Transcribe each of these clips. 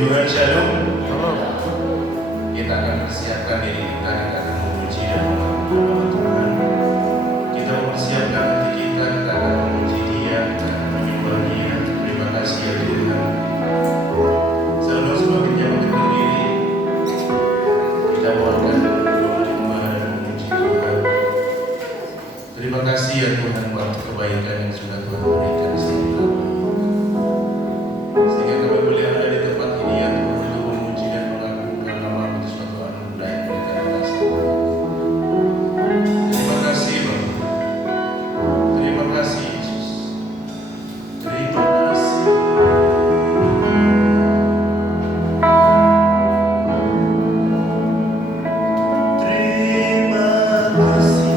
Tuhan, shalom. Shalom. Kita akan persiapkan diri kita akan memuji dan mengagungkan nama Tuhan. Kita mempersiapkan hati kita akan memuji Dia, kita akan menyembah Dia. Terima kasih ya Tuhan. Saudara semakin yang berdiri, kita mau akan menyembah dan memuji Tuhan. Terima kasih ya Tuhan buat kebaikan yang sudah Tuhan berikan setiap kami. Sehingga kami boleh ada di tempat ini ya Tuhan untuk memuji dan mengagungkan nama-Mu itu suatu anugerah yang berikan atas kami. Terima kasih Bapak. Terima kasih Yesus. Terima kasih. Terima kasih.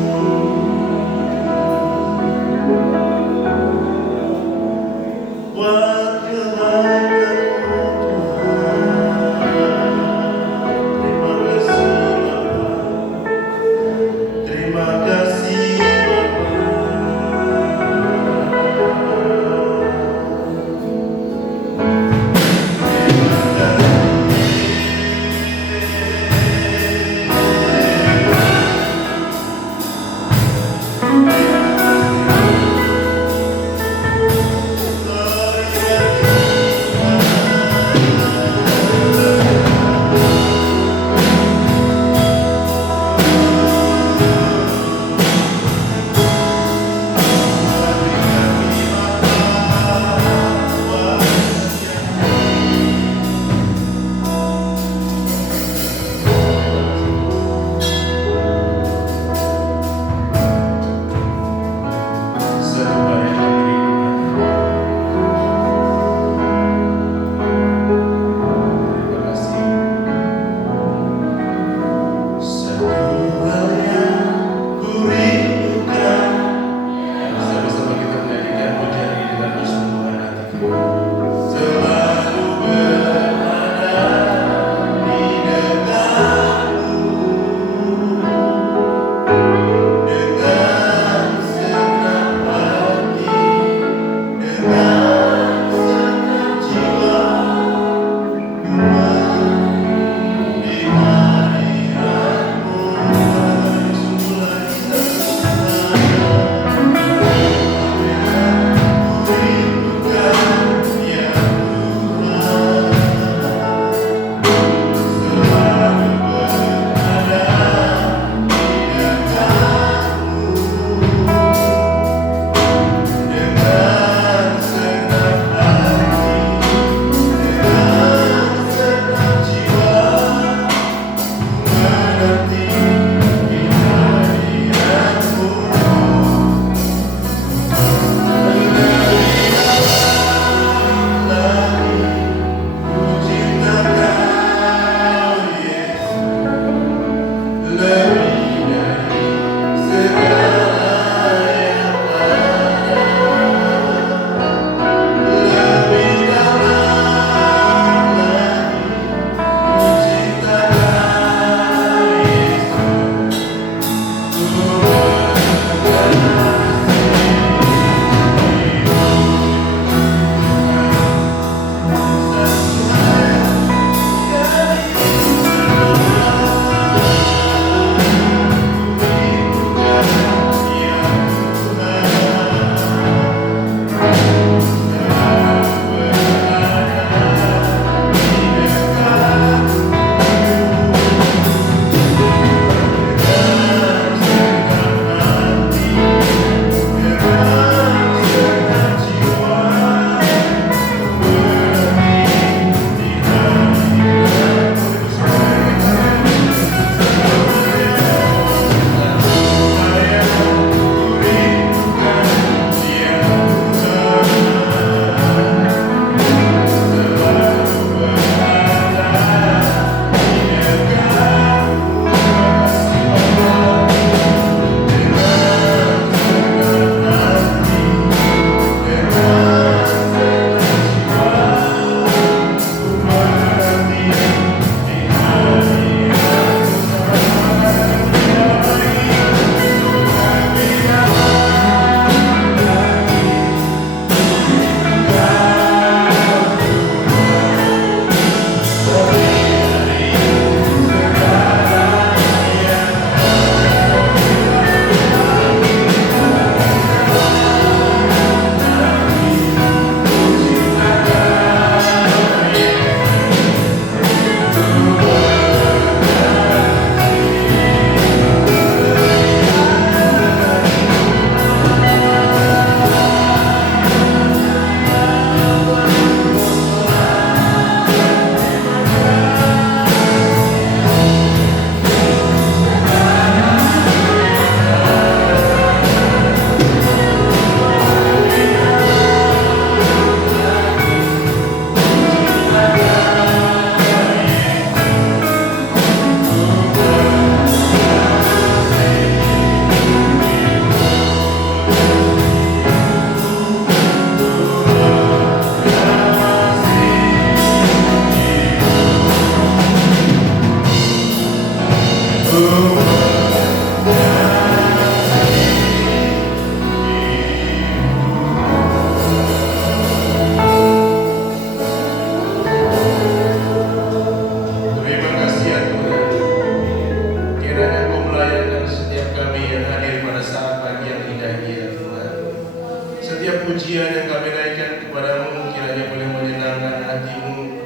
Setiap pujian yang kami naikkan kepadamu kiranya boleh menyenangkan hatimu.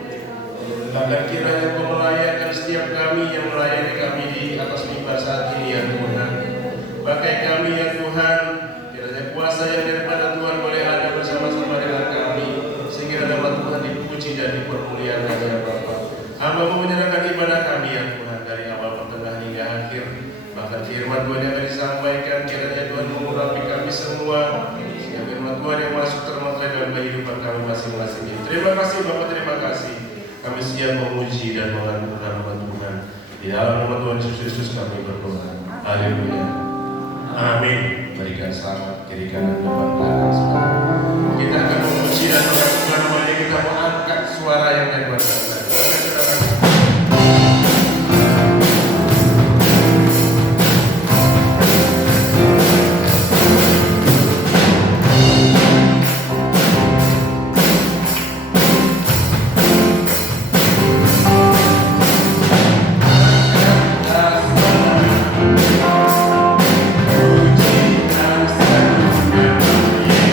Bahkan kiranya Kau melayakan setiap kami yang melayani kami di atas mimbar saat ini ya Tuhan. Pakai kami ya Tuhan, kiranya kuasa yang daripada Tuhan boleh ada bersama-sama dengan kami, sehingga dalam Tuhan dipuji dan dipermuliakan ya Bapa. Hamba-Mu menyerahkan ibadah kami ya Tuhan dari awal pertengahan hingga akhir. Bahkan firman Tuhan yang akan disampaikan kiranya Tuhan mengurapi kami semua, sehingga firman Tuhan yang masuk termakai dalam kehidupan kami masing-masing. Terima kasih Bapa, terima kasih. Kami siap memuji dan mengaturkan nama Tuhan. Di dalam nama Tuhan Yesus Kristus kami berdoa. Haleluya. Amin. Berikan selamat kiri kanan depan belakang saudara. Kita akan memuji dan mengaturkan namanya. Kita mau angkat suara yang hebat. Puji dan sembah.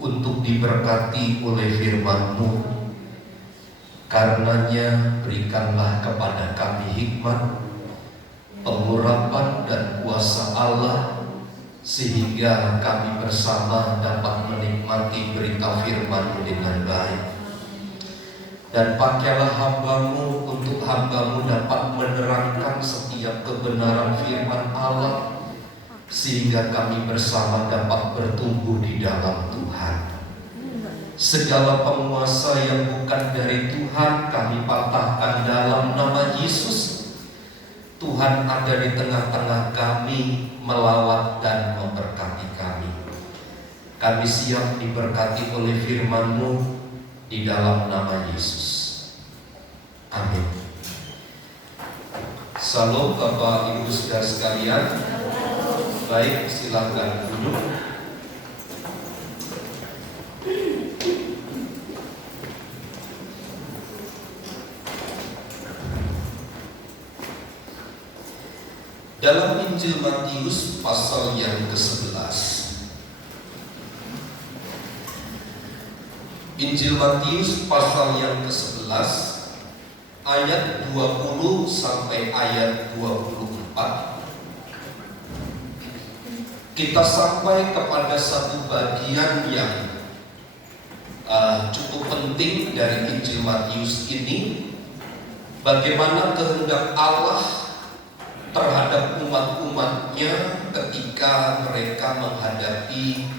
untuk diberkati oleh firman-Mu. Karenanya berikanlah kepada kami hikmat, pengurapan dan kuasa Allah, sehingga kami bersama dapat menikmati berita firman-Mu dengan baik. Dan pakailah hamba-Mu untuk hamba-Mu dapat menerangkan setiap kebenaran firman Allah, sehingga kami bersama dapat bertumbuh di dalam Tuhan. Segala penguasa yang bukan dari Tuhan kami patahkan dalam nama Yesus. Tuhan ada di tengah-tengah kami, melawat dan memberkati kami. Kami siap diberkati oleh firman-Mu di dalam nama Yesus. Amin. Salam Bapak Ibu saudara sekalian. Baik, silakan duduk. Dalam Injil Matius pasal yang ke-11. Injil Matius pasal yang ke-11 ayat 20 sampai ayat 24. Kita sampai kepada satu bagian yang cukup penting dari Injil Matius ini, bagaimana kehendak Allah terhadap umat-umatnya ketika mereka menghadapi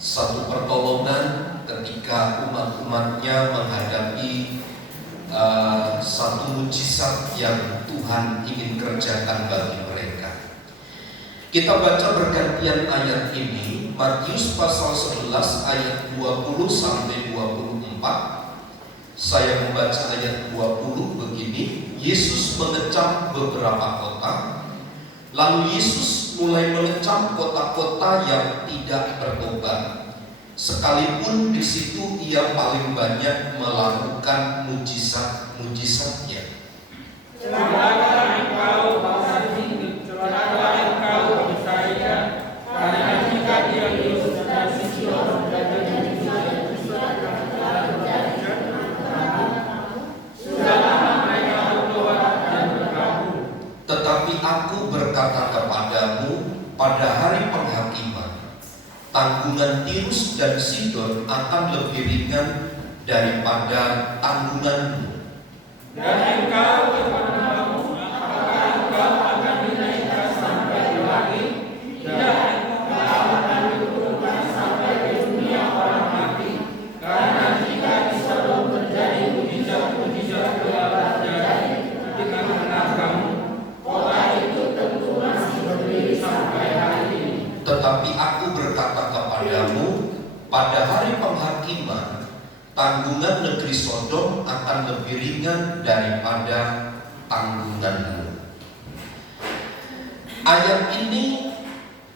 satu pertolongan, ketika umat-umatnya menghadapi satu mujizat yang Tuhan ingin kerjakan bagi mereka. Kita baca bergantian ayat ini, Matius pasal 11 ayat 20 sampai 24. Saya membaca ayat 20 begini. Yesus mengecam beberapa kota. Lalu Yesus mulai mengecam kota-kota yang tidak bertobat, sekalipun di situ ia paling banyak melakukan mujizat-mujizatnya. Celakalah engkau Korazin, celakalah engkau Betsaida, karena jika dia Yesus dari Sion dan dari Yerusalem sudah lama mereka berdoa dan berkabung. Tetapi aku berkata kepadamu, pada hari penghakiman, tanggungan Tirus dan Sidon akan lebih ringan daripada tanggunganmu. Dan engkau Kapernaum, apakah engkau akan dinaikkan sampai ke langit? Tidak, engkau akan diturunkan sampai ke dunia orang mati. Karena jika di Sodom terjadi mujizat-mujizat yang terjadi di tengah-tengah kamu, kota itu tentu masih berdiri sampai hari ini. Tetapi aku berkata kepadamu, pada hari penghakiman, tanggungan negeri Sodom akan lebih ringan daripada tanggunganmu. Ayat ini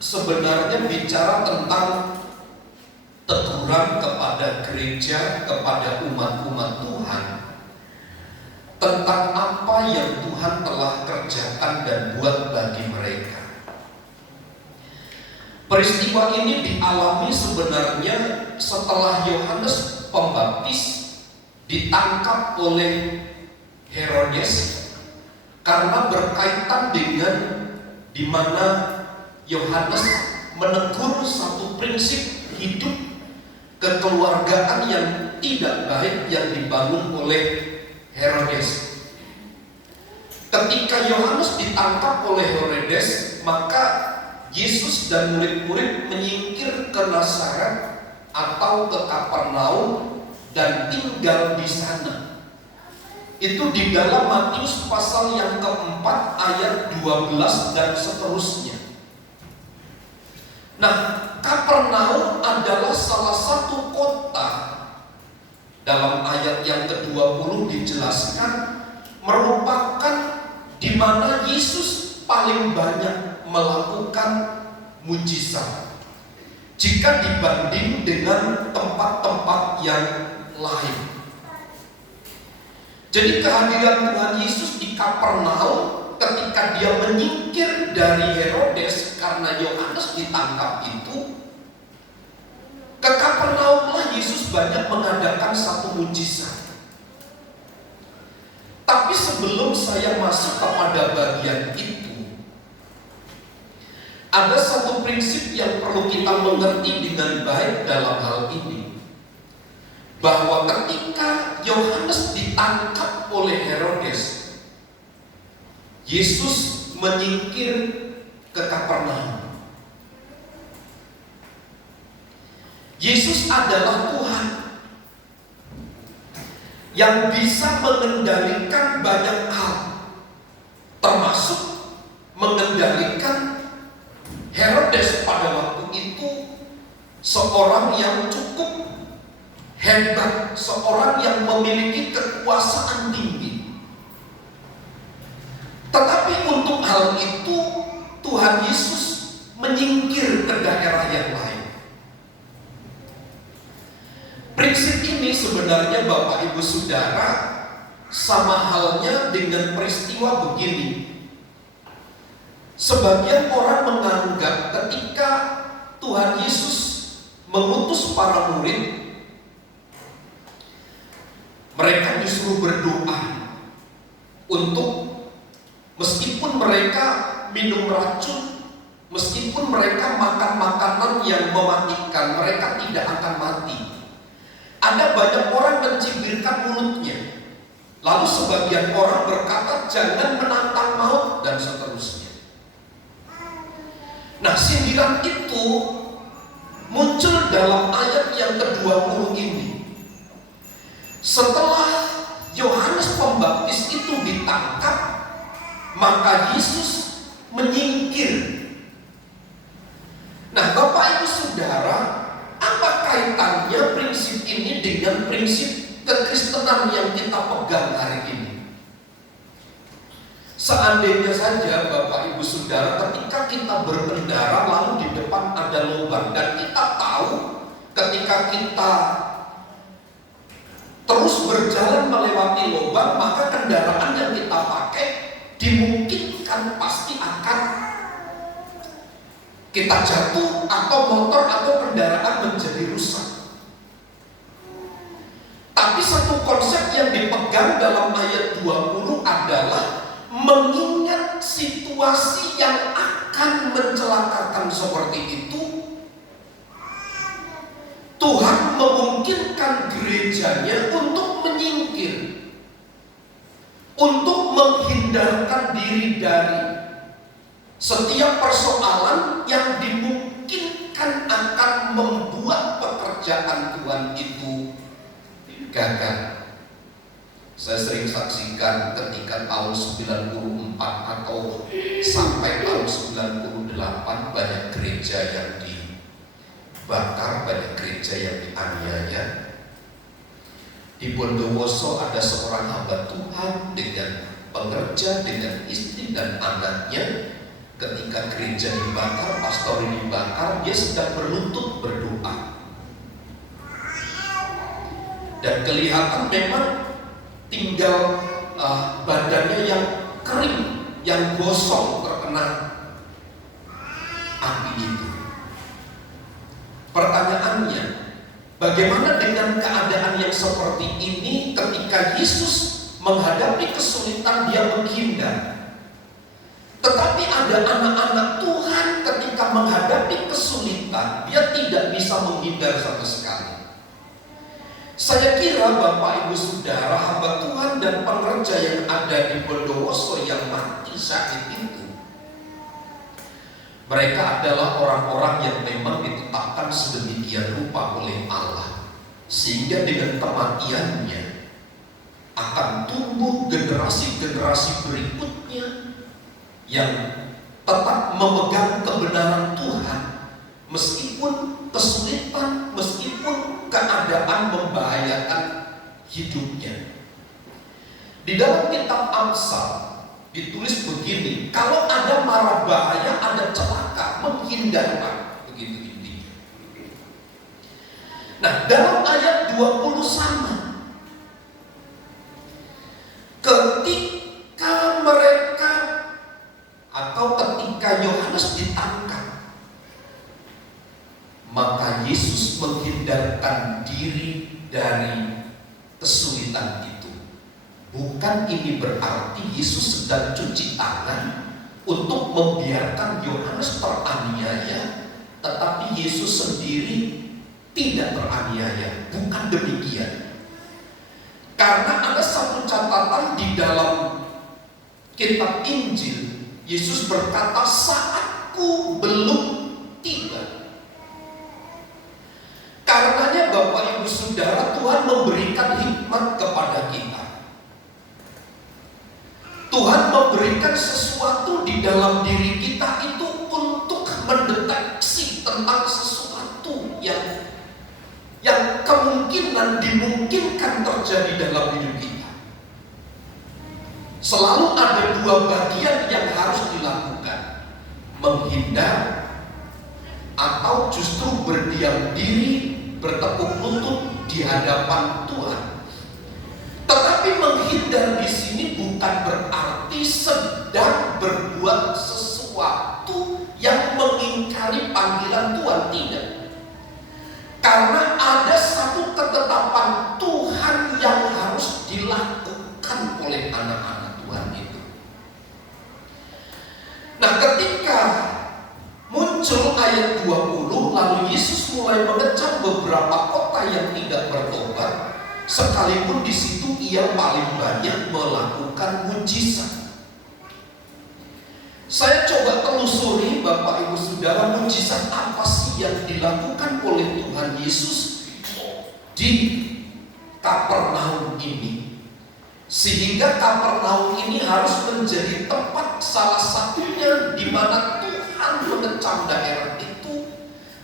sebenarnya bicara tentang teguran kepada gereja, kepada umat-umat Tuhan, tentang apa yang Tuhan telah kerjakan dan buat bagi mereka. Peristiwa ini dialami sebenarnya setelah Yohanes Pembaptis ditangkap oleh Herodes karena berkaitan dengan di mana Yohanes menegur satu prinsip hidup kekeluargaan yang tidak baik yang dibangun oleh Herodes. Ketika Yohanes ditangkap oleh Herodes, maka Yesus dan murid-murid menyingkir ke Nazaret atau ke Kapernaum dan tinggal di sana. Itu di dalam Matius pasal yang keempat ayat 12 dan seterusnya. Nah, Kapernaum adalah salah satu kota. Dalam ayat yang ke-20 dijelaskan merupakan di mana Yesus paling banyak melakukan mujizat jika dibanding dengan tempat-tempat yang lain. Jadi kehadiran Tuhan Yesus di Kapernaum ketika dia menyingkir dari Herodes karena Yohanes ditangkap itu, ke Kapernaum Yesus banyak mengadakan satu mujizat. Tapi sebelum saya masuk kepada bagian itu, ada satu prinsip yang perlu kita mengerti dengan baik dalam hal ini. Bahwa ketika Yohanes ditangkap oleh Herodes, Yesus menyingkir ke Kapernaum. Yesus adalah Tuhan yang bisa mengendalikan banyak hal, termasuk mengendalikan Herodes pada waktu itu, seorang yang cukup hebat, seorang yang memiliki kekuasaan tinggi. Tetapi untuk hal itu Tuhan Yesus menyingkir ke daerah yang lain. Prinsip ini sebenarnya Bapak Ibu Saudara sama halnya dengan peristiwa begini. Sebagian orang menganggap ketika Tuhan Yesus mengutus para murid, mereka disuruh berdoa untuk, meskipun mereka minum racun, meskipun mereka makan makanan yang mematikan, mereka tidak akan mati. Ada banyak orang mencibirkan mulutnya. Lalu sebagian orang berkata jangan menantang maut dan seterusnya. Nah, sindiran itu muncul dalam ayat yang ke-20 ini. Setelah Yohanes Pembaptis itu ditangkap, maka Yesus menyingkir. Nah, Bapak Ibu Saudara, apa kaitannya prinsip ini dengan prinsip kekristenan yang kita pegang hari ini? Seandainya saja Bapak Ibu Saudara, ketika kita berkendara lalu di depan ada lubang, dan kita tahu ketika kita terus berjalan melewati lubang, maka kendaraan yang kita pakai dimungkinkan pasti akan kita jatuh, atau motor atau kendaraan menjadi rusak. Tapi satu konsep yang dipegang dalam ayat 20 adalah mengingat situasi yang akan mencelakakan seperti itu, Tuhan memungkinkan gerejanya untuk menyingkir, untuk menghindarkan diri dari setiap persoalan yang dimungkinkan akan membuat pekerjaan Tuhan itu gagal. Saya sering saksikan ketika tahun 94 atau sampai tahun 98 banyak gereja yang dibakar, banyak gereja yang dianiaya. Di Bondowoso ada seorang hamba Tuhan dengan pengerja, dengan istri dan anaknya. Ketika gereja dibakar, pastor dibakar, dia sedang berlutut berdoa. Dan kelihatan memang tinggal badannya yang kering, yang gosong terkena api itu. Pertanyaannya, bagaimana dengan keadaan yang seperti ini ketika Yesus menghadapi kesulitan dia menghindar? Tetapi ada anak-anak Tuhan ketika menghadapi kesulitan, dia tidak bisa menghindar sama sekali. Saya kira Bapak Ibu Saudara, hamba Tuhan dan pengerja yang ada di Bondowoso yang mati saat itu, mereka adalah orang-orang yang memang ditetapkan sedemikian rupa oleh Allah, sehingga dengan kematiannya akan tumbuh generasi-generasi berikutnya yang tetap memegang kebenaran Tuhan meskipun kesulitan, meskipun keadaan membahayakan hidupnya. Di dalam kitab Amsal ditulis begini, kalau ada mara bahaya, ada celaka, menghindarkan, begitu intinya. Nah, dalam ayat 20 sama. Ketika mereka atau ketika Yohanes ditangkap, maka Yesus menghindarkan menyelamatkan diri dari kesulitan itu. Bukan ini berarti Yesus sedang cuci tangan untuk membiarkan Yohanes teraniaya, tetapi Yesus sendiri tidak teraniaya. Bukan demikian. Karena ada satu catatan di dalam kitab Injil, Yesus berkata, saatku belum tiba. Karenanya Bapak Ibu Saudara, Tuhan memberikan hikmat kepada kita. Tuhan memberikan sesuatu di dalam diri kita itu untuk mendeteksi tentang sesuatu yang kemungkinan dimungkinkan terjadi dalam hidup kita. Selalu ada dua bagian yang harus dilakukan: menghindar atau justru berdiam diri, bertepuk lutut di hadapan Tuhan. Tetapi menghindar di sini bukan berarti sedang berbuat sesuatu yang mengingkari panggilan Tuhan, tidak. Karena ada satu ketetapan Tuhan yang harus dilakukan oleh anak-anak Tuhan itu. Nah, ketika muncul ayat 20, lalu Yesus mulai mengecam beberapa kota yang tidak bertobat, sekalipun di situ ia paling banyak melakukan mujizat. Saya coba telusuri Bapak Ibu Saudara, mujizat apa sih yang dilakukan oleh Tuhan Yesus di Kapernaum ini, sehingga Kapernaum ini harus menjadi tempat salah satunya di mana Tuhan mengecam daerah itu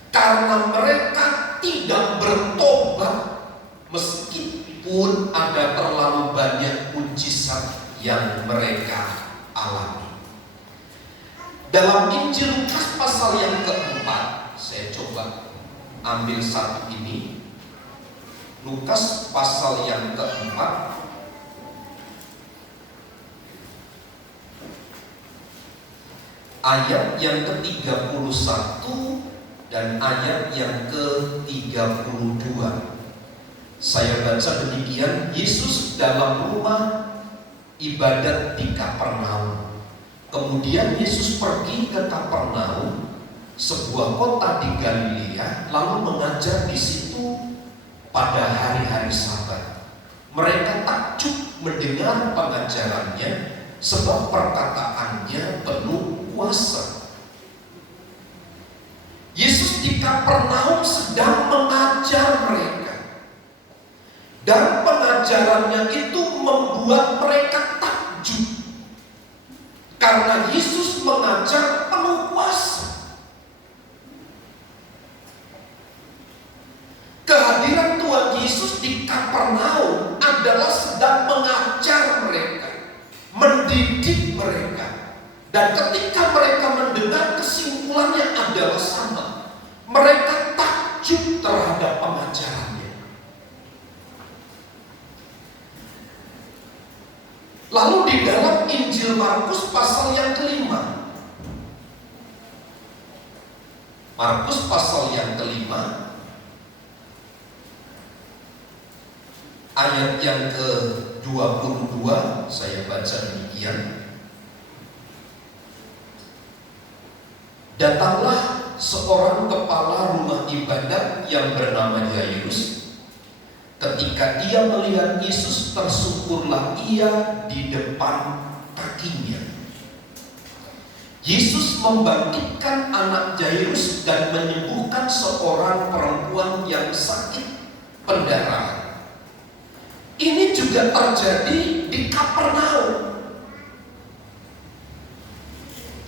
karena mereka tidak bertobat meskipun ada terlalu banyak mujizat yang mereka alami. Dalam Injil Lukas pasal yang keempat, saya coba ambil satu ini. Lukas pasal yang keempat, ayat yang ke-31 dan ayat yang ke-32. Saya baca demikian, Yesus dalam rumah ibadat di Kapernaum. Kemudian Yesus pergi ke Kapernaum, sebuah kota di Galilea, lalu mengajar di situ pada hari-hari Sabat. Mereka takjub mendengar pengajarannya, sebab perkataannya penuh kuasa. Yesus di Kapernaum sedang mengajar mereka, dan pengajarannya itu membuat mereka takjub. Karena Yesus mengajar penuh kuasa. Kehadiran Tuhan Yesus di Kapernaum adalah sedang mengajar mereka, mendidik mereka. Dan ketika mereka mendengar, kesimpulannya adalah sama. Mereka takjub terhadap pengajarannya. Lalu di dalam Injil Markus pasal yang kelima, Markus pasal yang kelima, ayat yang ke-22, saya baca demikian. Datanglah seorang kepala rumah ibadat yang bernama Yairus. Ketika dia melihat Yesus, tersungkurlah ia di depan kakinya. Yesus membangkitkan anak Yairus dan menyembuhkan seorang perempuan yang sakit pendarahan. Ini juga terjadi di Kapernaum.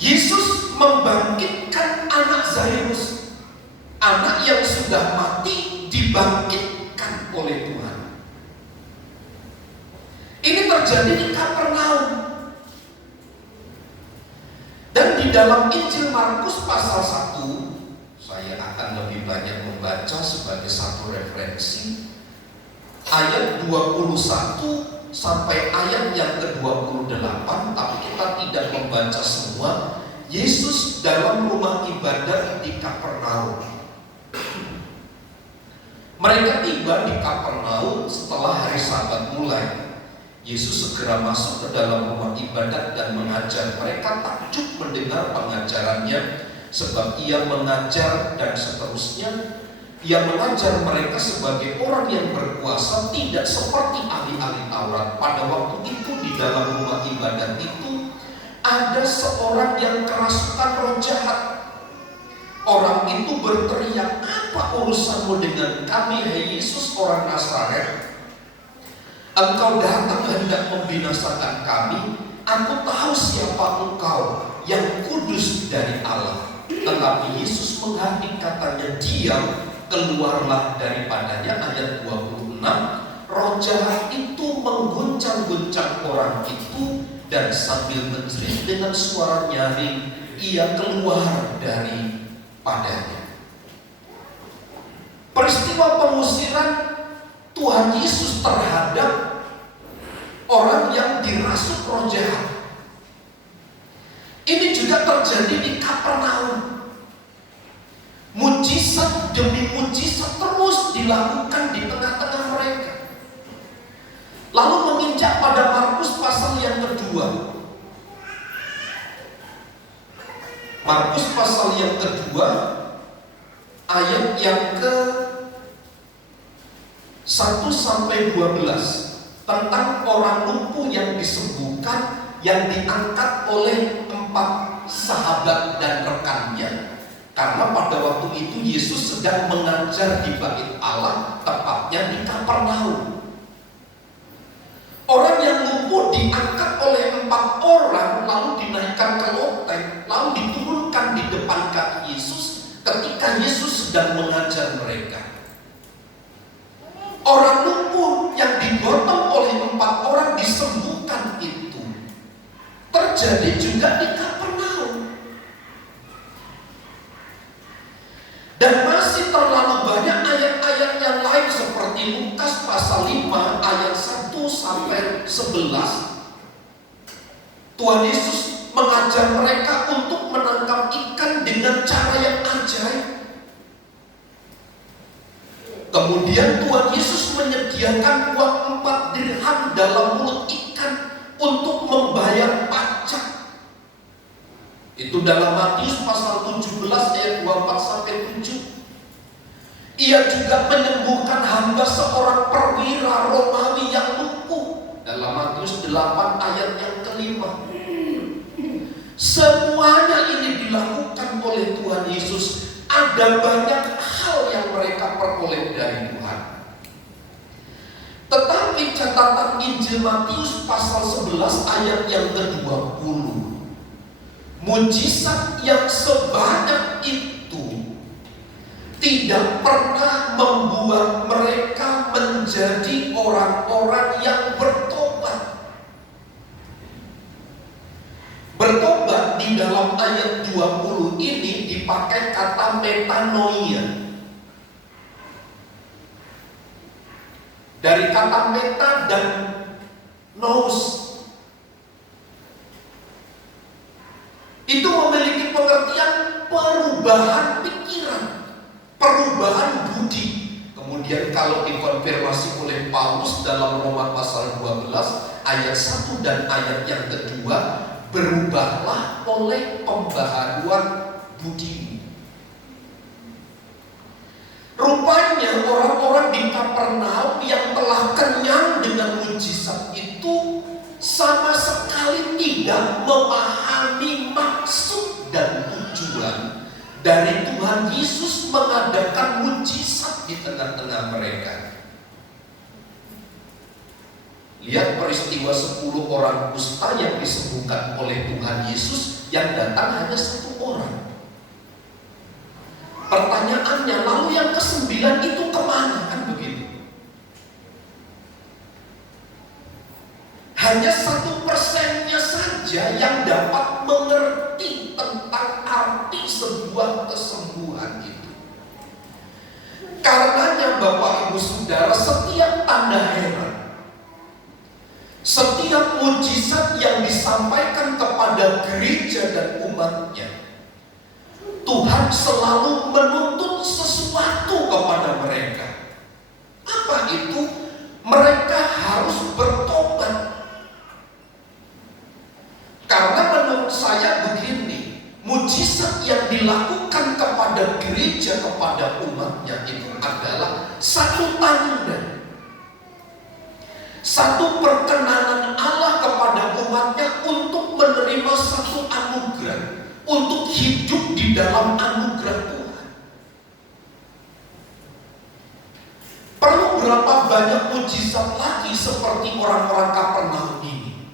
Yesus membangkitkan anak Yairus, anak yang sudah mati dibangkitkan oleh Tuhan. Ini terjadi di Kapernaum. Dan di dalam Injil Markus pasal 1, saya akan lebih banyak membaca sebagai satu referensi, ayat 21 sampai ayat yang ke-28, tapi kita tidak membaca semua. Yesus dalam rumah ibadat di Kapernaum. Mereka tiba di Kapernaum setelah hari Sabat mulai. Yesus segera masuk ke dalam rumah ibadat dan mengajar. Mereka takjub mendengar pengajarannya, sebab ia mengajar dan seterusnya. Ia mengajar mereka sebagai orang yang berkuasa, tidak seperti ahli-ahli Taurat. Pada waktu itu di dalam rumah ibadat itu ada seorang yang kerasukan roh jahat. Orang itu berteriak, "Apa urusanmu dengan kami, hai Yesus orang Nazaret? Engkau datang hendak membinasakan kami. Aku tahu siapa engkau, yang kudus dari Allah." Tetapi Yesus menghadap, katanya, "Diam, keluarlah daripadanya." Ayat 26. Roh jahat itu mengguncang-guncang orang itu, dan sambil menjerit dengan suara nyaring, ia keluar daripadanya. Peristiwa pengusiran Tuhan Yesus terhadap orang yang dirasuk roh jahat ini juga terjadi di Kapernaum. Mujizat demi mujizat terus dilakukan di tengah-tengah mereka. Lalu menginjak pada Markus pasal yang kedua. Markus pasal yang kedua, ayat yang ke 1 sampai 12, tentang orang lumpuh yang disembuhkan, yang diangkat oleh 4 sahabat dan rekannya. Karena pada waktu itu Yesus sedang mengajar di Bait Allah, tepatnya di Kapernaum. Orang yang lumpuh diangkat oleh 4 orang, lalu dinaikkan ke loteng, lalu diturunkan di depan kaki Yesus ketika Yesus sedang mengajar mereka. Orang lumpuh yang digotong oleh 4 orang disembuhkan itu terjadi juga di Kapernaum. Dan masih terlalu banyak ayat-ayat yang lain seperti Lukas pasal 5 ayat 1 sampai 11. Tuhan Yesus mengajar mereka untuk menangkap ikan dengan cara yang ajaib. Kemudian Tuhan Yesus menyediakan uang 4 dirham dalam mulut ikan untuk membayar pajak. Itu dalam Matius pasal 17 ayat 24 sampai 7. Ia juga menyembuhkan hamba seorang perwira Romawi yang lumpuh dalam Matius 8 ayat yang kelima. Semuanya ini dilakukan oleh Tuhan Yesus. Ada banyak hal yang mereka peroleh dari Tuhan. Tetapi catatan Injil Matius pasal 11 ayat yang ke-20, mujizat yang sebanyak itu tidak pernah membuat mereka menjadi orang-orang yang bertobat. Bertobat di dalam ayat 20 ini dipakai kata metanoia. Dari kata meta dan nous. Itu memiliki pengertian perubahan pikiran, perubahan budi. Kemudian kalau dikonfirmasi oleh Paulus dalam Roma pasal 12 ayat 1 dan ayat yang kedua, berubahlah oleh pembaharuan budi. Rupanya orang-orang di Kapernaum yang telah kenyang dengan mujizat itu sama sekali tidak memahami maksud dan tujuan dari Tuhan Yesus mengadakan mujizat di tengah-tengah mereka. Lihat peristiwa 10 orang kusta yang disembuhkan oleh Tuhan Yesus, yang datang hanya 1 orang. Pertanyaannya, lalu yang ke-9 itu kemana? Kan begitu. Hanya 1%-nya saja yang dapat mengerti tentang arti sebuah kesembuhan itu. Karenanya Bapak Ibu Saudara, setiap tanda heran, setiap mujizat yang disampaikan kepada gereja dan umatnya, Tuhan selalu menuntut sesuatu kepada mereka. Tuhan itu mereka harus bertobat. Karena menurut saya begini, mujizat yang dilakukan kepada gereja, kepada umatnya itu adalah satu tanda, satu perkenanan Allah kepada umatnya untuk menerima satu anugerah, untuk hidup di dalam anugerah Tuhan. Perlu berapa banyak mujizat lagi seperti orang-orang Kapernaum ini?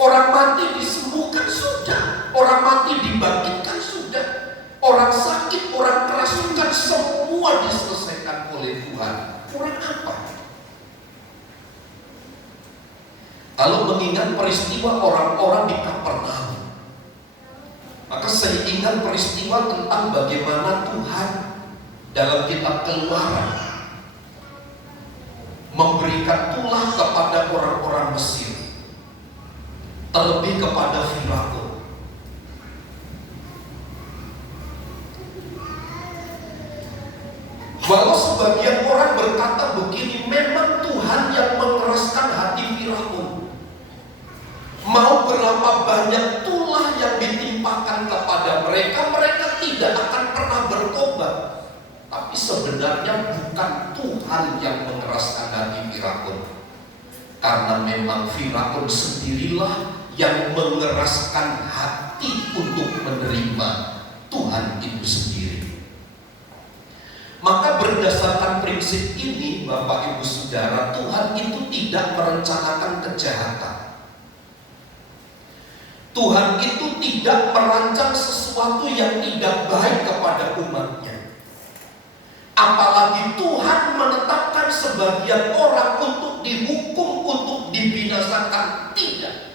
Orang mati disembuhkan sudah, orang mati dibangkitkan sudah, orang sakit, orang kerasukan, semua diselesaikan oleh Tuhan. Kurang apa? Kalau mengingat peristiwa orang-orang di Kapernaum, maka saya ingat peristiwa tentang bagaimana Tuhan dalam kitab Keluaran memberikan tulah kepada orang-orang Mesir, terlebih kepada Firaun. Walau sebagian orang berkata begini, memang Tuhan yang mengeraskan hati Firaun. Mau berapa banyak tulah yang ditimpakan kepada mereka, mereka tidak akan pernah bertobat. Tapi sebenarnya bukan Tuhan yang mengeraskan hati Firaun, karena memang Firaun sendirilah yang mengeraskan hati untuk menerima Tuhan itu sendiri. Maka berdasarkan prinsip ini, Bapak Ibu Saudara, Tuhan itu tidak merencanakan kejahatan. Tuhan itu tidak merancang sesuatu yang tidak baik kepada umatnya. Apalagi Tuhan menetapkan sebagian orang untuk dihukum, untuk dibinasakan. Tidak.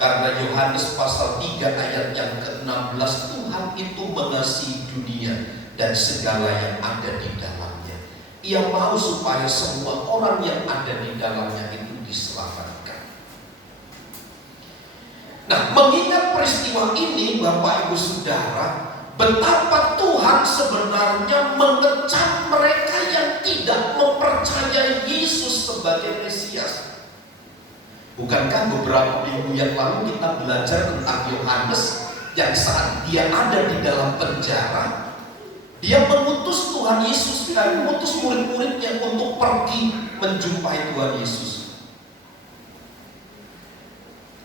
Karena Yohanes pasal 3 ayat yang ke-16, Tuhan itu mengasihi dunia dan segala yang ada di dalamnya. Ia mau supaya semua orang yang ada di dalamnya itu diselamatkan. Nah, mengingat peristiwa ini, Bapak Ibu Saudara, betapa Tuhan sebenarnya mengecam mereka yang tidak mempercayai Yesus sebagai Mesias. Bukankah beberapa minggu yang lalu kita belajar tentang Yohanes yang saat dia ada di dalam penjara, dia mengutus Tuhan Yesus dan mengutus murid-muridnya untuk pergi menjumpai Tuhan Yesus.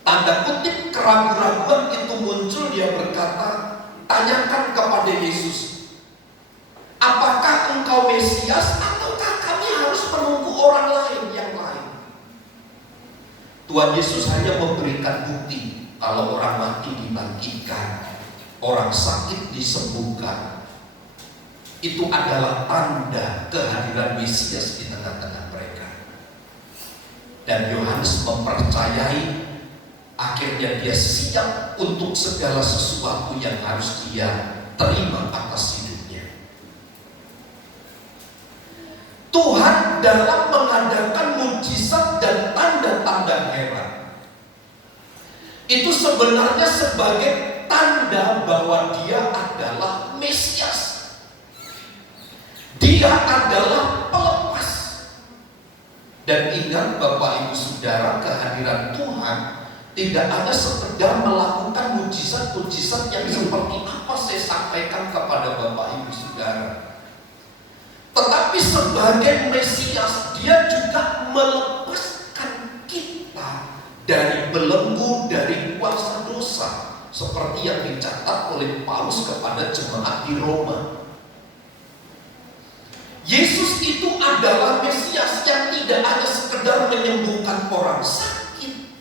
Tanda kutip keraguan itu muncul, dia berkata, tanyakan kepada Yesus, apakah engkau Mesias ataukah kami harus menunggu orang lain yang lain? Tuhan Yesus hanya memberikan bukti kalau orang mati dibangkitkan, orang sakit disembuhkan. Itu adalah tanda kehadiran Mesias di tengah-tengah mereka. Dan Yohanes mempercayai, akhirnya dia siap untuk segala sesuatu yang harus dia terima atas hidupnya. Tuhan dalam mengadakan mujizat dan tanda-tanda heran itu sebenarnya sebagai tanda bahwa dia adalah Mesias. Dia adalah pelepas. Dan ingat Bapak Ibu Saudara, kehadiran Tuhan tidak hanya sekedar melakukan mujizat-mujizat yang seperti apa saya sampaikan kepada Bapak Ibu Saudara, tetapi sebagai Mesias, dia juga melepaskan kita dari belenggu, dari kuasa dosa, seperti yang dicatat oleh Paulus kepada jemaat di Roma. Yesus itu adalah Mesias yang tidak hanya sekedar menyembuhkan orang sakit,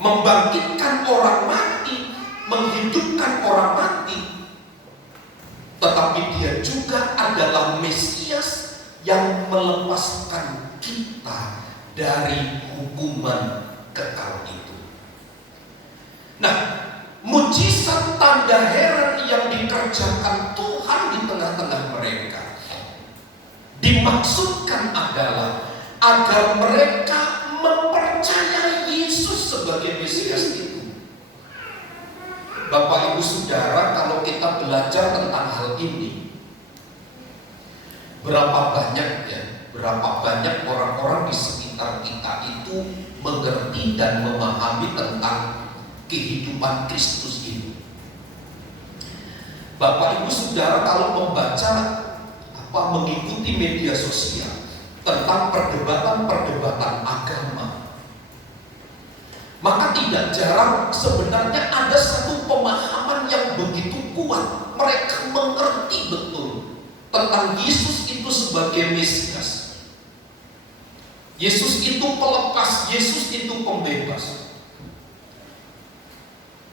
membangkitkan orang mati, menghidupkan orang mati, tetapi dia juga adalah Mesias yang melepaskan kita dari hukuman kekal itu. Nah, mujizat tanda heran yang dikerjakan Tuhan di tengah-tengah mereka dimaksudkan adalah agar mereka mempercayai Yesus sebagai Mesias itu. Bapak Ibu Saudara, kalau kita belajar tentang hal ini, Berapa banyak orang-orang di sekitar kita itu mengerti dan memahami tentang kehidupan Kristus ini. Bapak Ibu Saudara, kalau membaca mengikuti media sosial tentang perdebatan agama, maka tidak jarang sebenarnya ada satu pemahaman yang begitu kuat. Mereka mengerti betul tentang Yesus itu sebagai Mesias. Yesus itu pelepas, Yesus itu pembebas.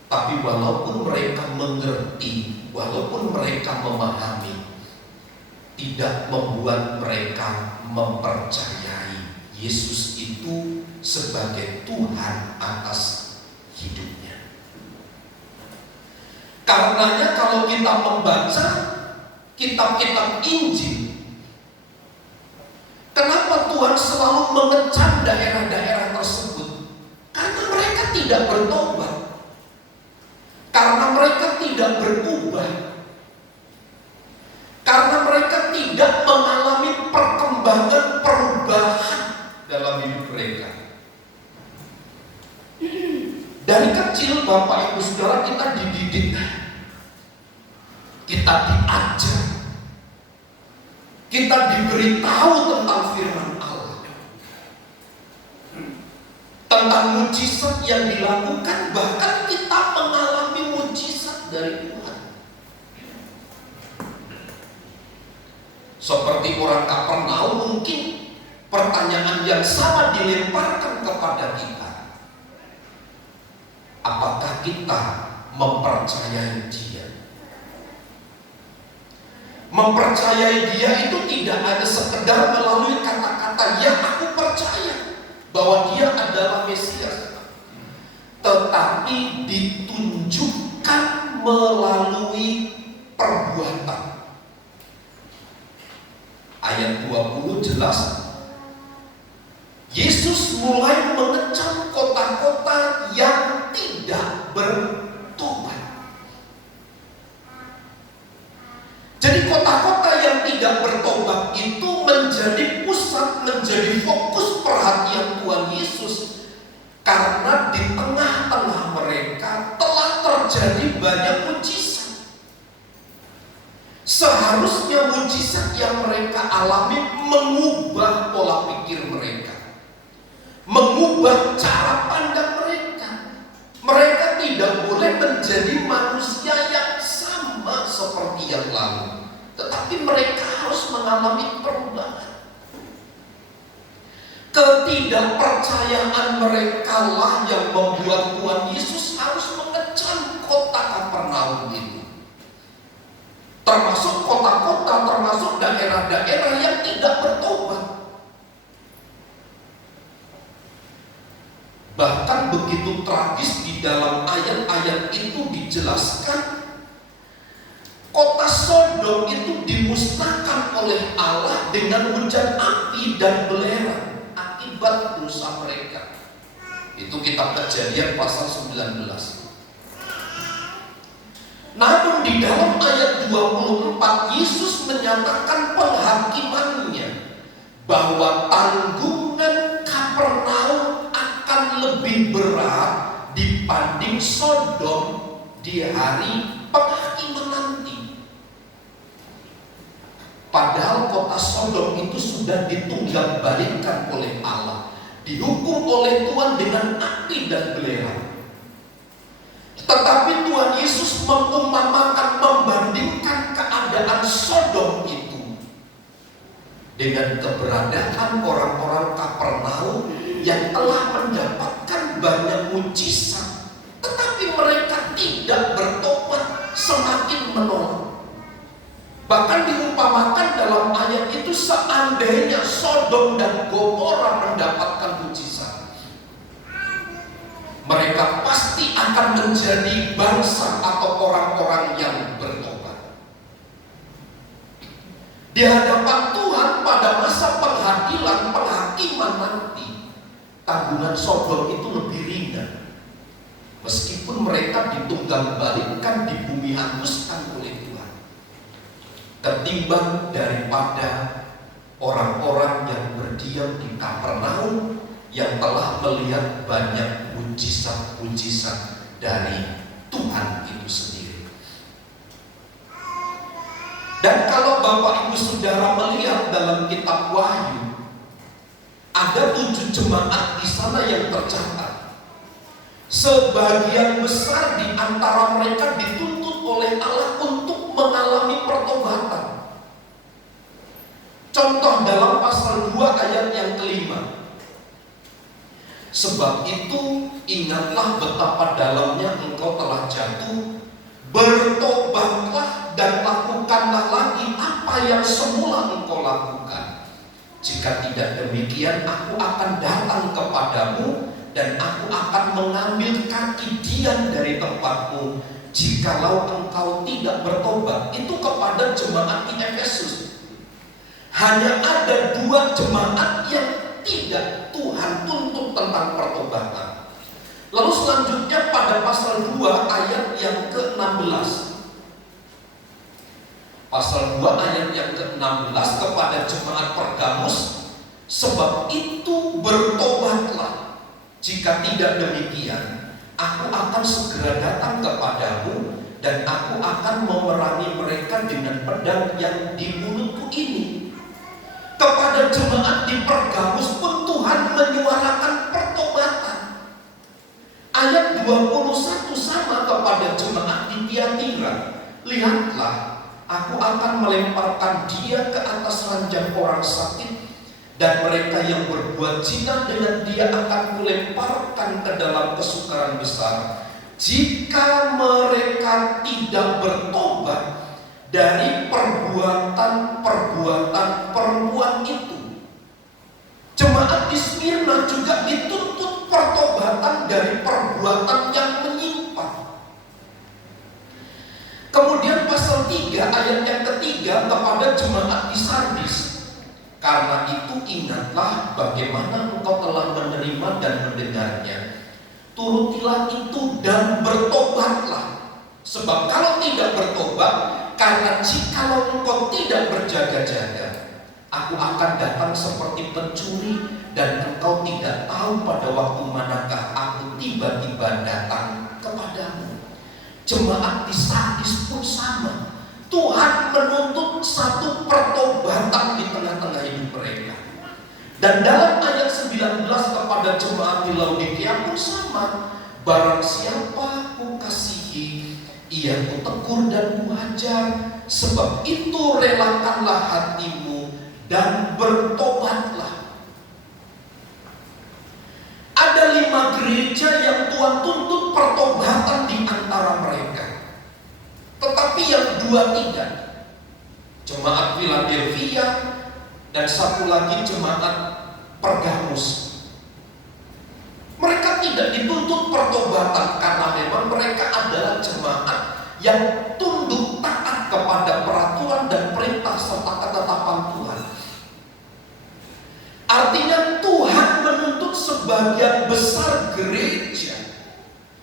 Tapi walaupun mereka mengerti, walaupun mereka memahami, tidak membuat mereka mempercayai Yesus itu sebagai Tuhan atas hidupnya. Karenanya kalau kita membaca kitab-kitab Injil, kenapa Tuhan selalu mengecam daerah-daerah tersebut? Karena mereka tidak bertobat, karena mereka tidak berubah, karena mereka tidak mengalami perkembangan perubahan dalam hidup mereka. Dari kecil Bapak Ibu Saudara kita dididik, kita diajar, kita diberitahu tentang firman Allah, tentang mujizat yang dilakukan, bahkan kita mengalami mujizat dari Tuhan. Seperti orang Kapernaum, mungkin pertanyaan yang sama dilemparkan kepada kita. Apakah kita mempercayai Dia? Mempercayai Dia itu tidak hanya sekedar melalui kata-kata "ya aku percaya" bahwa Dia adalah Mesias, tetapi ditunjukkan melalui perbuatan. Ayat 20 jelas, Yesus mulai mengecam kota-kota yang tidak bertobat. Jadi kota-kota yang tidak bertobat itu menjadi pusat, menjadi fokus perhatian Tuhan Yesus, karena di tengah-tengah mereka telah terjadi banyak mujizat. Seharusnya mujizat yang mereka alami mengubah pola pikir mereka, mengubah cara pandang mereka. Mereka tidak boleh menjadi manusia yang sama seperti yang lalu, tetapi mereka harus mengalami perubahan. Ketidakpercayaan mereka lah yang membuat Tuhan Yesus harus mengecam kota Kapernaum itu, termasuk kota-kota, termasuk daerah-daerah yang tidak bertobat. Bahkan begitu tragis di dalam ayat-ayat itu dijelaskan, kota Sodom itu dimusnahkan oleh Allah dengan hujan api dan belerang akibat dosa mereka. Itu kitab Kejadian pasal 19. Namun di dalam ayat 24 Yesus menyatakan penghakimannya, bahwa tanggungan Kapernaum akan lebih berat dibanding Sodom di hari penghakiman nanti. Padahal kota Sodom itu sudah ditunggangbalikan oleh Allah, dihukum oleh Tuhan dengan api dan belerang. Tetapi Tuhan Yesus mengumpamakan, membandingkan keadaan Sodom itu dengan keberadaan orang-orang Kapernaum yang telah mendapatkan banyak mujizat, tetapi mereka tidak bertobat, semakin menolak. Bahkan diumpamakan dalam ayat itu, seandainya Sodom dan Gomora mendapatkan mujizat, mereka pasti akan menjadi bangsa atau orang-orang yang bertobat. Di hadapan Tuhan pada masa pengadilan, penghakiman nanti, tanggungan Sodom itu lebih ringan. Meskipun mereka ditunggangbalikan, dibumi hanguskan oleh Tuhan. ketimbang daripada orang-orang yang berdiam di Kapernaum yang telah melihat banyak mujizat-mujizat dari Tuhan itu sendiri. Dan kalau Bapak Ibu Saudara melihat dalam kitab Wahyu, ada 7 jemaat di sana yang tercatat. Sebagian besar di antara mereka dituntut oleh Allah untuk mengalami pertobatan. Contoh dalam pasal 2 ayat yang kelima. Sebab itu ingatlah betapa dalamnya engkau telah jatuh, bertobatlah dan lakukanlah lagi apa yang semula engkau lakukan. Jika tidak demikian, aku akan datang kepadamu dan aku akan mengambil kaki dian dari tempatmu jikalau engkau tidak bertobat. Itu kepada jemaat di Efesus. Hanya ada 2 jemaat yang tidak Tuhan tuntut tentang pertobatan. Lalu selanjutnya pada pasal 2 ayat yang ke-16. Pasal 2 ayat yang ke-16 kepada jemaat Pergamus, sebab itu bertobatlah, jika tidak demikian aku akan segera datang kepadamu dan aku akan memerangi mereka dengan pedang yang di mulutku ini. Kepada jemaat di Pergamus pun Tuhan menyuarakan pertobatan. Ayat 21 sama kepada jemaat di Tiatira. Lihatlah, aku akan melemparkan dia ke atas ranjang orang sakit, dan mereka yang berbuat zina dengan dia akan kulemparkan ke dalam kesukaran besar, jika mereka tidak bertobat dari perbuatan-perbuatan perempuan itu. Jemaat di Smyrna juga dituntut pertobatan dari perbuatan yang menyimpang. Kemudian pasal 3 ayat yang ketiga kepada jemaat di Sardis. Karena itu ingatlah bagaimana engkau telah menerima dan mendengarnya. Turutilah itu dan bertobatlah. Sebab kalau tidak bertobat, karena jikalau engkau tidak berjaga-jaga, aku akan datang seperti pencuri, dan engkau tidak tahu pada waktu manakah aku tiba-tiba datang kepadamu. Jemaat di Sardis pun sama. Tuhan menuntut satu pertobatan di tengah-tengah hidup mereka. Dan dalam ayat 19 kepada jemaat di Laodikia pun sama. Barang siapa kukasihi, ia kutegur dan kuajar, sebab itu relakanlah hatimu dan bertobatlah. Ada 5 gereja yang Tuhan tuntut pertobatan di antara mereka, tetapi yang 2 tidak. Jemaat Philadelphia dan satu lagi jemaat Pergamus. Mereka tidak dituntut pertobatan karena memang mereka adalah jemaat yang tunduk taat kepada peraturan dan perintah serta ketetapan Tuhan. Artinya Tuhan menuntut sebagian besar gereja,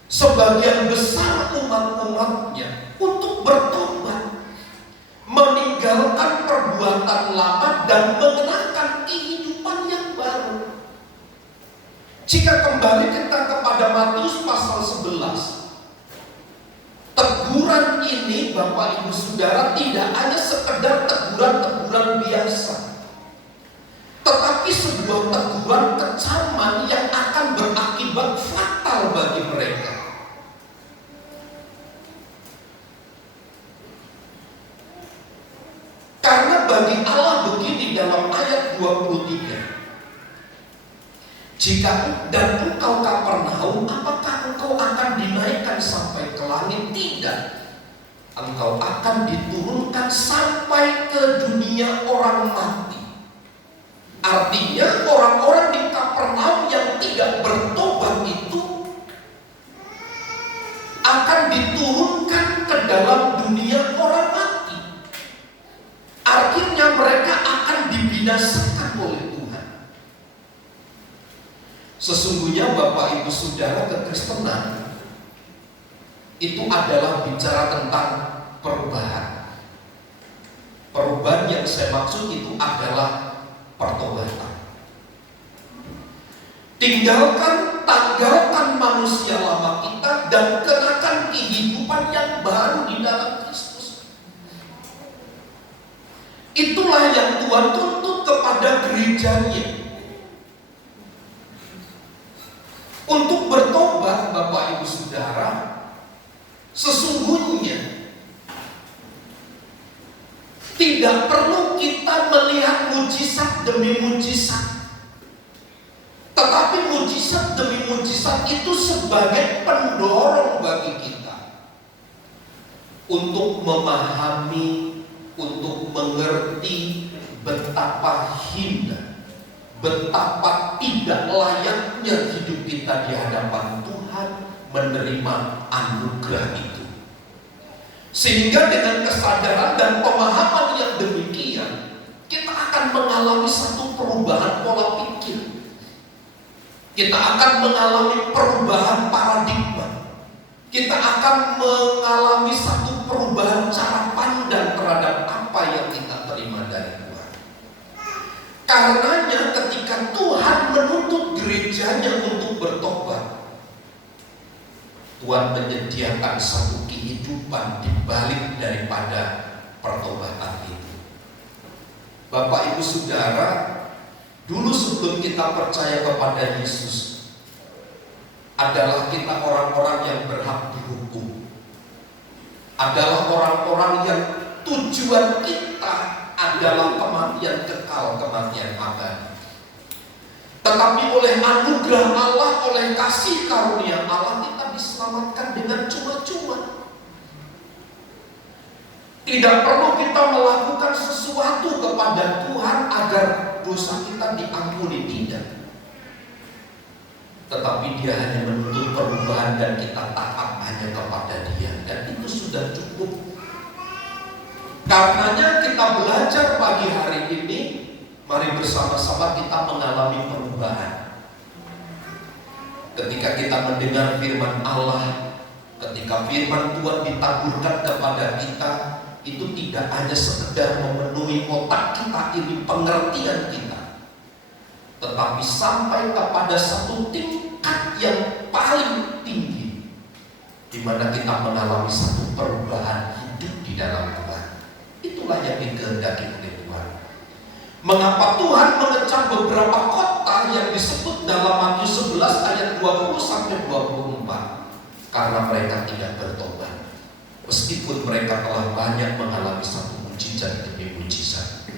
sebagian besar umat-umatnya untuk bertobat, meninggalkan perbuatan lama dan mengenakan kehidupan yang baru. Jika kembali kita kepada Matius pasal 11, teguran ini Bapak Ibu Saudara tidak hanya sekedar teguran-teguran biasa, tetapi sebuah teguran kecaman yang akan berakibat fatal bagi mereka. Karena bagi Allah begini dalam ayat 23, jika dan engkau Kapernaum, apakah engkau akan dinaikkan sampai ke langit? Tidak. Engkau akan diturunkan sampai ke dunia orang mati. Artinya orang-orang di Kapernaum yang tidak bertobat itu akan diturunkan ke dalam dunia orang mati. Akhirnya mereka akan dibinasakan oleh Tuhan. Sesungguhnya Bapak Ibu Saudara, kekristenan itu adalah bicara tentang perubahan. perubahan yang saya maksud itu adalah pertobatan. Tanggalkan manusia lama kita dan kenakan kehidupan yang baru di dalam Kristus. Itulah yang Tuhan tuntut kepada gerejanya. Untuk bertobat, Bapak Ibu Saudara, sesungguhnya tidak perlu kita melihat mujizat demi mujizat. Tetapi mujizat demi mujizat itu sebagai pendorong bagi kita untuk memahami, untuk mengerti betapa hina, betapa tidak layaknya hidup kita di hadapan Tuhan menerima anugerah itu. Sehingga dengan kesadaran dan pemahaman yang demikian, kita akan mengalami satu perubahan pola pikir. Kita akan mengalami perubahan paradigma. Kita akan mengalami satu perubahan cara pandang terhadap apa yang kita terima dari Tuhan. Karenanya ketika Tuhan menuntut gerejanya untuk bertobat, Tuhan menyediakan satu kehidupan di balik daripada pertobatan itu. Bapak Ibu Saudara, dulu sebelum kita percaya kepada Yesus, adalah kita orang-orang yang berhak dihukum. Adalah orang-orang yang tujuan kita adalah kematian kekal, kematian abadi. Tetapi oleh anugerah Allah, oleh kasih karunia Allah, kita diselamatkan dengan cuma-cuma. Tidak perlu kita melakukan sesuatu kepada Tuhan agar dosa kita diampuni, tidak. Tetapi Dia hanya menuntut perubahan dan kita taat hanya kepada Dia, dan itu sudah cukup. Karenanya kita belajar pagi hari ini, mari bersama-sama kita mengalami perubahan. Ketika kita mendengar firman Allah, ketika firman Tuhan ditaburkan kepada kita, itu tidak hanya sekedar memenuhi otak kita ini, pengertian kita, tetapi sampai kepada satu tingkat yang paling tinggi, di mana kita mengalami satu perubahan hidup di dalam Tuhan. Itulah yang dikehendaki oleh Tuhan. Mengapa Tuhan mengecam beberapa kota yang disebut dalam Matius 11 ayat 20-24? Karena mereka tidak bertobat, meskipun mereka telah banyak mengalami satu mujizat demi mujizat.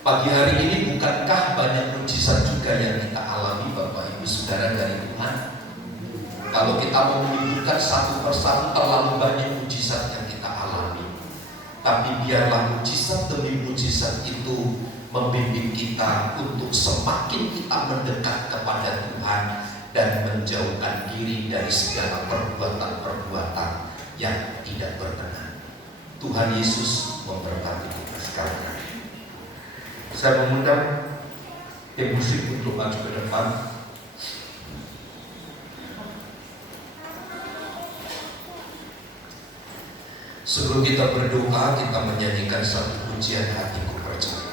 Pagi hari ini bukankah banyak mujizat juga yang kita alami Bapak Ibu Saudara dari Tuhan? Kalau kita mau menyebutkan satu persatu, terlalu banyak mujizat yang kita alami. Tapi biarlah mujizat demi mujizat itu membimbing kita untuk semakin kita mendekat kepada Tuhan dan menjauhkan diri dari segala perbuatan-perbuatan yang tidak berkenan. Tuhan Yesus memberkati kita sekalian. Saya mengundang tim musik untuk maju ke depan. Sebelum kita berdoa, kita menyanyikan satu pujian Hatiku Percaya. Percaya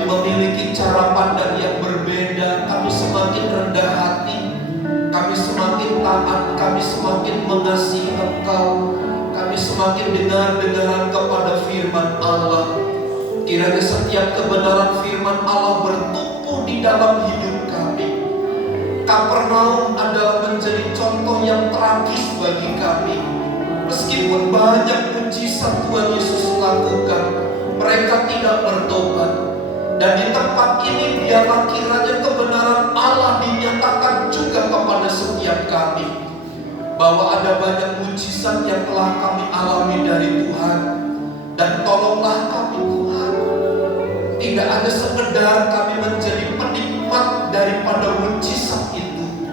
Kami memiliki cara pandang yang berbeda. Kami semakin rendah hati, kami semakin taat, kami semakin mengasihi Engkau, kami semakin dengar-dengaran kepada firman Allah. Kiranya setiap kebenaran firman Allah bertumbuh di dalam hidup kami. Kapernaum adalah menjadi contoh yang tragis bagi kami. Meskipun banyak mujizat Tuhan Yesus lakukan, mereka tidak bertobat. Dan di tempat ini biarlah kiranya kebenaran Allah dinyatakan juga kepada setiap kami, bahwa ada banyak mujizat yang telah kami alami dari Tuhan. Dan tolonglah kami Tuhan, tidak ada sekedar kami menjadi penikmat daripada mujizat itu,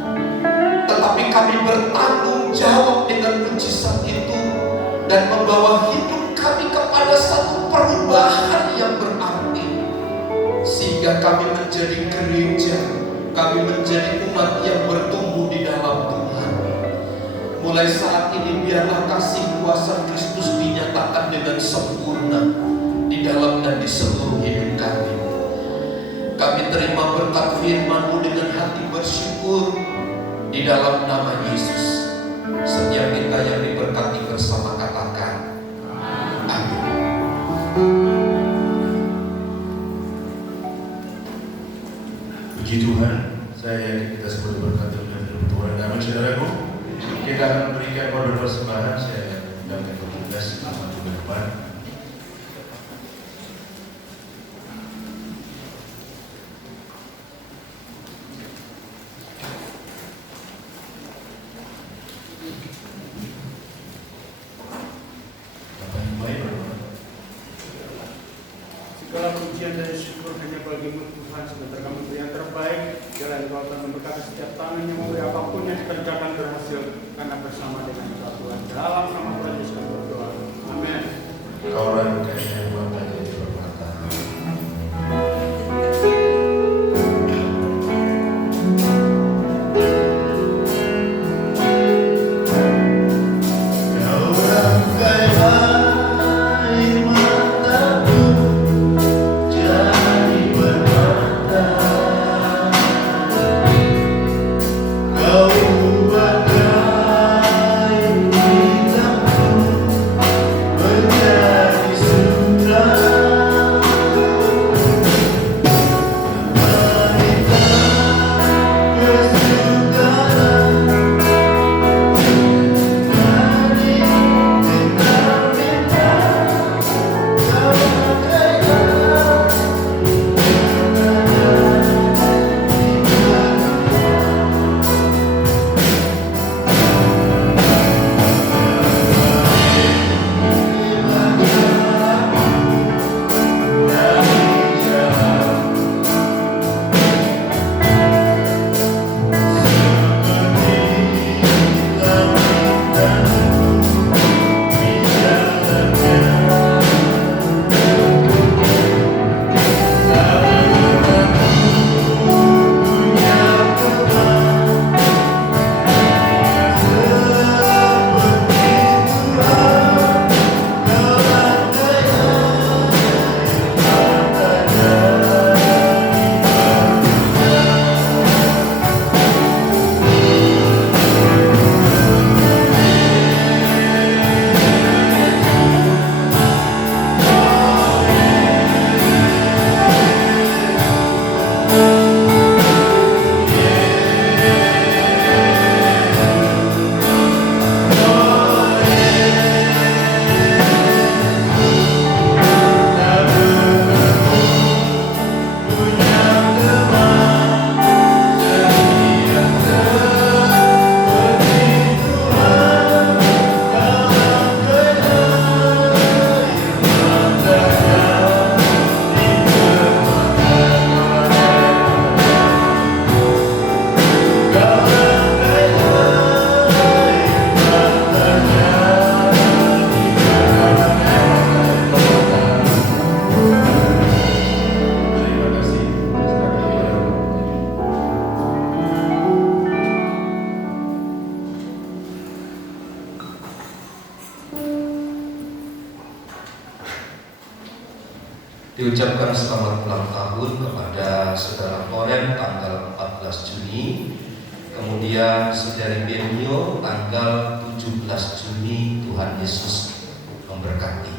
tetapi kami bertanggung jawab dengan mujizat itu dan membawa hidup kami kepada satu perubahan yang berarti, sehingga kami menjadi gereja, kami menjadi umat yang bertumbuh di dalam Tuhan. Mulai saat ini biarlah kasih kuasa Kristus dinyatakan dengan sempurna di dalam dan di seluruh hidup kami. Kami terima berkat firman-Mu dengan hati bersyukur di dalam nama Yesus. Setiap kita yang diberkati bersama katakan amin. Puji Tuhan, saya yakin kita semua diberkati oleh firman Tuhan. Amin, saudaraku. Kita akan memberikan kode persembahan. Saya undang petugas maju ke depan. Segala pujian dan syukur hanya bagi-Mu Tuhan, sebentar kami beri yang terbaik. Jalan Engkau Tuhan memberkati setiap tangan yang memberi apapun yang dikerjakan berhasil, karena bersama dengan Engkau Tuhan. Dalam nama Tuhan Yesus kami berdoa. Amin. Kau ragukan yang Bapa jadi berkata. Menjadi Diucapkan selamat ulang tahun kepada Saudara Koren tanggal 14 Juni, kemudian Saudari Benio tanggal 17 Juni. Tuhan Yesus memberkati.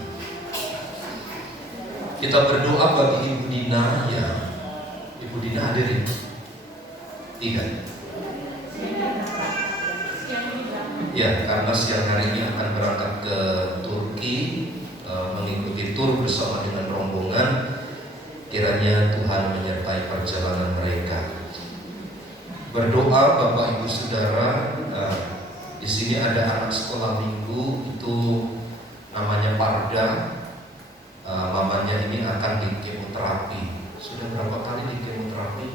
Kita berdoa bagi Ibu Dina. Ya, Ibu Dina hadirin? Tidak. Ya, karena siang hari ini akan berangkat ke Turki, mengikuti tur bersama dengan rombongan. Kiranya Tuhan menyertai perjalanan mereka. Berdoa Bapak Ibu Saudara, di sini ada anak sekolah minggu, itu namanya Parda. Mamanya ini akan di kemoterapi. Sudah berapa kali di kemoterapi?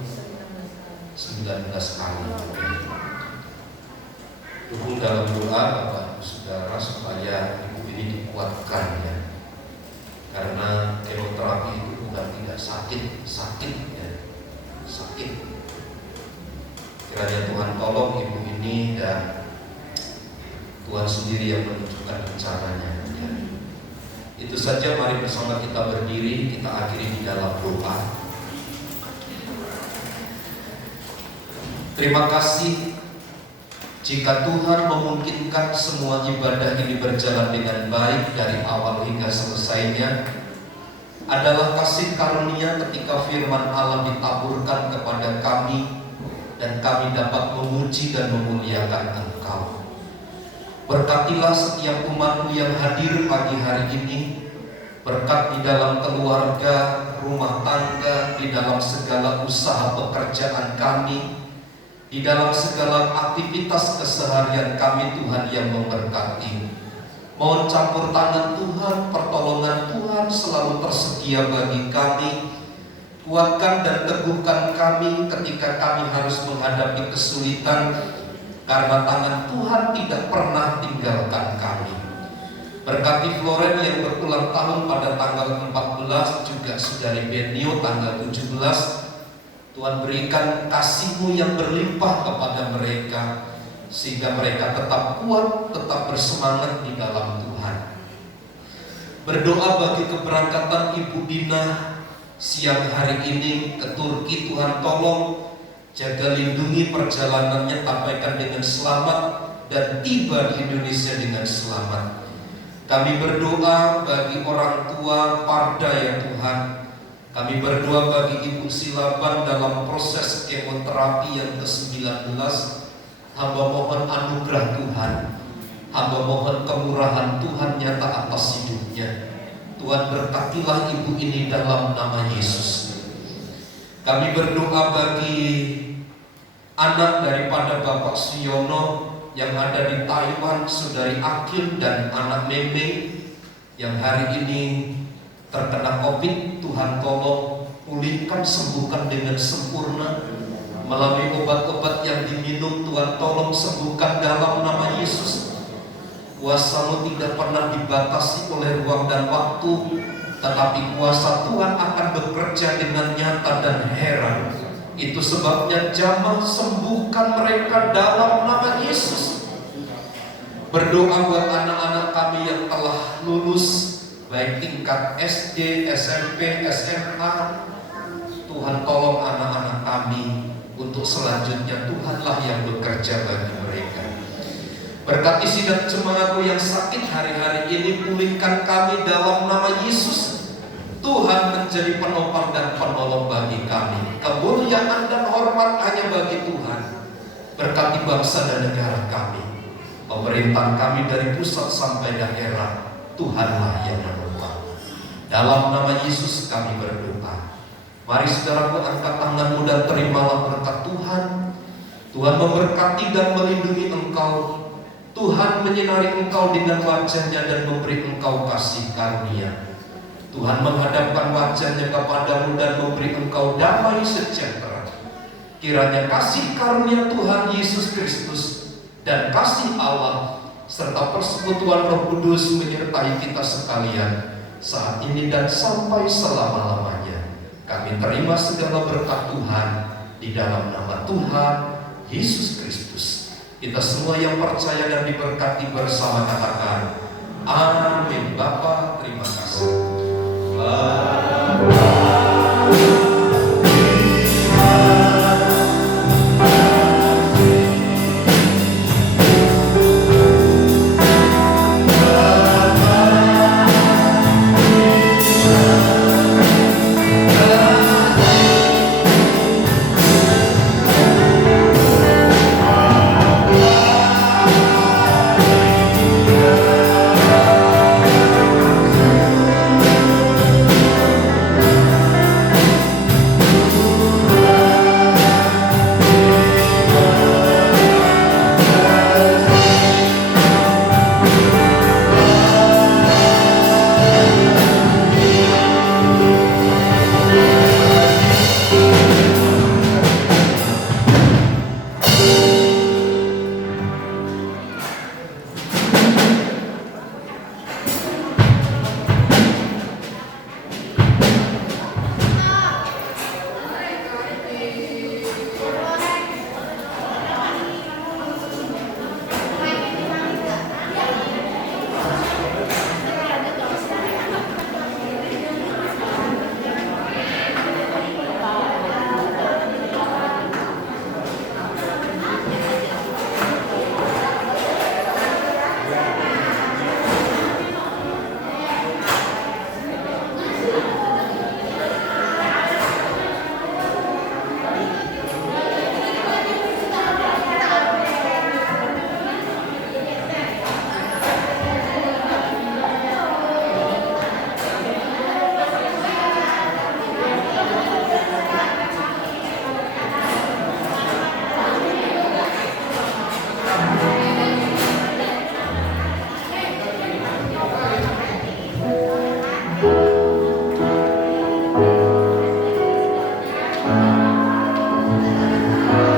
19 kali. Dukung dalam doa Bapak Ibu Saudara supaya ibu ini dikuatkan ya. Karena kemoterapi itu bukan tidak sakit ya. Sakit. Kiranya Tuhan tolong ibu ini dan Tuhan sendiri yang menunjukkan rencananya ya. Itu saja, mari bersama kita berdiri, kita akhiri di dalam doa. Terima kasih jika Tuhan memungkinkan semua ibadah ini berjalan dengan baik dari awal hingga selesainya, adalah kasih karunia ketika firman Allah ditaburkan kepada kami dan kami dapat memuji dan memuliakan Engkau. Berkatilah setiap umat-Mu yang hadir pagi hari ini, berkat di dalam keluarga, rumah tangga, di dalam segala usaha pekerjaan kami, di dalam segala aktivitas keseharian kami. Tuhan yang memberkati. Mohon campur tangan Tuhan, pertolongan Tuhan selalu tersedia bagi kami. Kuatkan dan teguhkan kami ketika kami harus menghadapi kesulitan, karena tangan Tuhan tidak pernah tinggalkan kami. Berkati Floren yang berulang tahun pada tanggal 14, juga Saudari Benio tanggal 17. Tuhan berikan kasih-Mu yang berlimpah kepada mereka, sehingga mereka tetap kuat, tetap bersemangat di dalam Tuhan. Berdoa bagi keberangkatan Ibu Dina siang hari ini ke Turki. Tuhan tolong jaga lindungi perjalanannya, sampaikan dengan selamat dan tiba di Indonesia dengan selamat. Kami berdoa bagi orang tua Parda ya Tuhan. Kami berdoa bagi Ibu Silaban dalam proses kemoterapi yang ke-19. Hamba mohon anugerah Tuhan, hamba mohon kemurahan Tuhan nyata atas hidupnya. Tuhan berkatilah ibu ini dalam nama Yesus. Kami berdoa bagi anak daripada Bapak Siono yang ada di Taiwan, Saudari Akil dan anak Meme yang hari ini terkena COVID. Tuhan tolong pulihkan, sembuhkan dengan sempurna melalui obat-obat yang diminum. Tuhan tolong sembuhkan dalam nama Yesus. Kuasa-Mu tidak pernah dibatasi oleh ruang dan waktu, tetapi kuasa Tuhan akan bekerja dengan nyata dan heran. Itu sebabnya jamah sembuhkan mereka dalam nama Yesus. Berdoa buat anak-anak kami yang telah lulus, baik tingkat SD, SMP, SMA. Tuhan tolong anak-anak kami untuk selanjutnya. Tuhanlah yang bekerja bagi mereka. Berkati sidang jemaat-Mu yang sakit hari-hari ini, pulihkan kami dalam nama Yesus. Tuhan menjadi penopang dan penolong bagi kami. Kemuliaan dan hormat hanya bagi Tuhan. Berkati bangsa dan negara kami, pemerintahan kami dari pusat sampai daerah. Tuhanlah yang menopang. Dalam nama Yesus kami berdoa. Mari saudaraku, angkat tanganmu dan terimalah berkat Tuhan. Tuhan memberkati dan melindungi engkau. Tuhan menyinari engkau dengan wajah-Nya dan memberi engkau kasih karunia. Tuhan menghadapkan wajah-Nya kepadamu dan memberi engkau damai sejahtera. Kiranya kasih karunia Tuhan Yesus Kristus dan kasih Allah serta persekutuan Roh Kudus menyertai kita sekalian saat ini dan sampai selama-lamanya. Kami terima segala berkat Tuhan di dalam nama Tuhan Yesus Kristus. Kita semua yang percaya dan diberkati bersama katakan amin. Bapa, terima kasih. Tuhan.